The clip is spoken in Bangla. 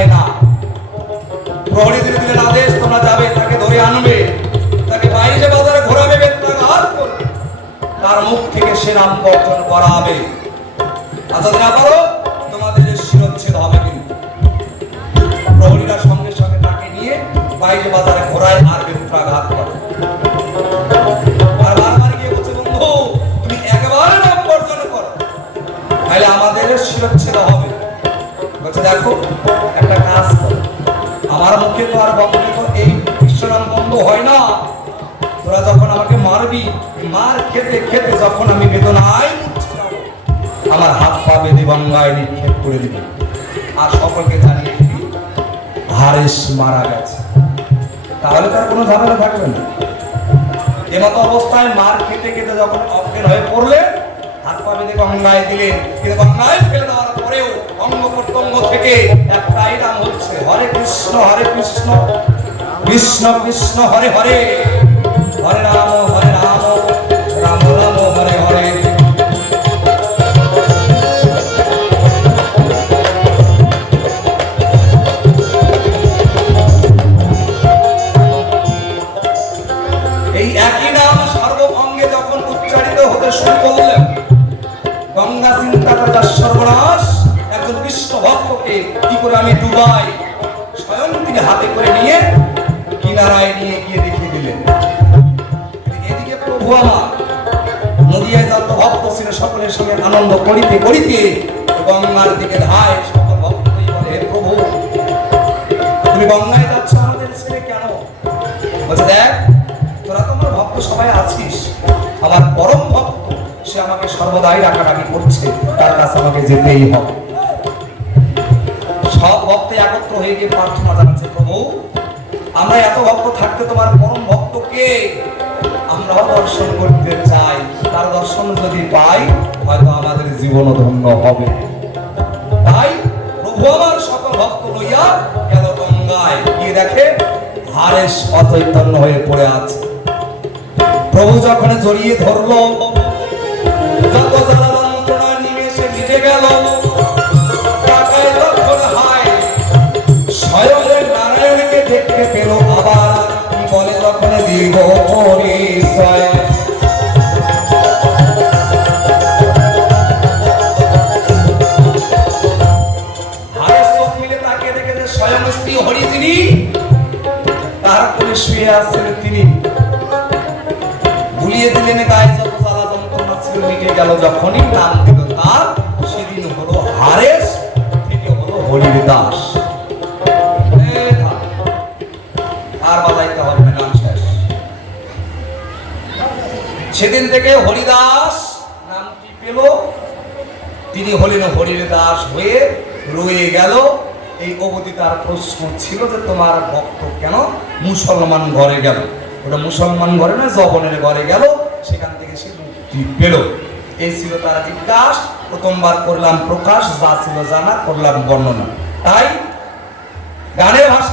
যায় না প্রহরীদের দিলেন আদেশ তোমরা যাবে তাকে ধরে আনবে তাকে বাইরে বাজারে ঘোরাবে তার মুখ থেকে সে নাম বর্জন করা আচ্ছা, শিরচ্ছেদ হবে কিন্তু প্রহরীরা সঙ্গে সঙ্গে তাকে নিয়ে বাইরে বাজারে ঘোরায় আর বেত্রাঘাত করে বন্ধু তুমি একবার নাম করো তাহলে আমাদের শিরচ্ছেদ হবে বলছে আচ্ছা, দেখো একটা কাজ আমার মুখে তো আর বঙ্গে তো এই বিশ্বনাম বন্ধ হয় না তোরা যখন আমাকে মারবি মার খেতে খেতে যখন আমি বেদনায় আমার হাত পা বেঁধে গঙ্গায় নিক্ষেপ করে দিবি আর সকলকে জানিয়ে দিবি হারেস মারা গেছে তাহলে তার কোনো ঝামেলা থাকবে না এমতো অবস্থায় মার খেতে খেতে যখন অজ্ঞান হয়ে পড়লে হাত পা বেঁধে গঙ্গায় দিলেন গঙ্গায় ফেলে দেওয়ার পরেও অঙ্গ প্রত্যঙ্গ থেকে একটা আইরাম হচ্ছে হরে কৃষ্ণ হরে কৃষ্ণ কৃষ্ণ কৃষ্ণ হরে হরে হরে রাম হরে রাম রাম রাম হরে হরে এই একই নাম সর্বভঙ্গে যখন উচ্চারিত হতে শুরু করে আমি ডুবাই স্বয়ং তিনি হাতে করে নিয়ে কিনারায় নিয়ে গিয়ে দেখিয়ে দিলেন এদিকে প্রভু আমার নদিয়ায় যত ভক্ত ছিল সকলের সঙ্গে আনন্দ করিতে করিতে গঙ্গার দিকে ধায় সকল ভক্তই বলে প্রভু তুমি গঙ্গায় যাচ্ছ আমাদের ছেলে কেন বলছে দেখ তোরা তো আমার ভক্ত সবাই আছিস আমার পরম ভক্ত সে আমাকে সর্বদাই রাখারাখি করছে তার কাছে আমাকে যেতেই হবে সব ভক্তে একত্র হয়ে গিয়ে প্রার্থনা জানাচ্ছে প্রভু আমরা এত ভক্ত থাকতে তোমার পরম ভক্তকে আমরাও দর্শন করতে চাই তার দর্শন যদি পাই হয়তো আমাদের জীবন ধন্য হবে তাই প্রভু আমার সকল ভক্ত লইয়া গেল গঙ্গায় গিয়ে দেখে হারে অচৈতন্য হয়ে পড়ে আছে প্রভু যখন জড়িয়ে ধরল যত স্বয়ং শ্রী হরি তিনি তার শুয়ে আছেন তিনি ভুলিয়ে দিলেন গায়ে যত জ্বালা যন্ত্রণা ছিল মিটে গেল যখনই নাম দিল তার সেদিন হলো হারেশ থেকে হলো হরির দাস আর বাজাইতে হবে নাম শেষ সেদিন থেকে হরিদাস নামটি পেল তিনি হলেন হরির দাস হয়ে রয়ে গেল এই অবধি তার প্রশ্ন ছিল যে তোমার ভক্ত কেন মুসলমান ঘরে গেল ওটা মুসলমান ঘরে না জবনের ঘরে গেল সেখান থেকে সে মুক্তি পেল এই ছিল তার জিজ্ঞাস প্রথমবার করলাম প্রকাশ যা ছিল জানা করলাম বর্ণনা তাই গানের ভাষা